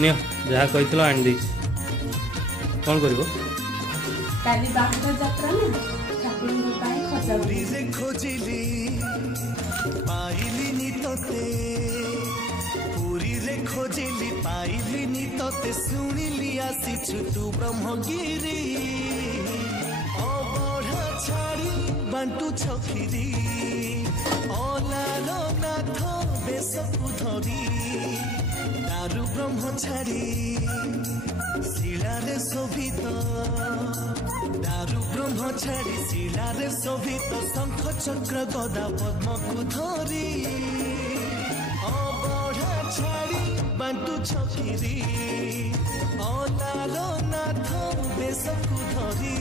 neo जहाँ कही आनी दे कौन कर काली बाहुड़ा यात्रा ना ठाकुर खजा खोजिली पाइलिनी तोते पुरी रे खोजिली पाइलिनी तोते शुणिली आसीछु तू ब्रह्मगिरी अबढ़ा छाड़ी बांटू छखिरी अलालो नाथ बेसकु धरी दारु ब्रह्म छाड़ी शिलारे शोभित दारु ब्रह्म छाड़ी शिलारे शोभित शंख चक्र गदा पद्म को धरी अबढ़ा छाड़ी बांटू छखिरी अलालो नाथ बेसकु धरी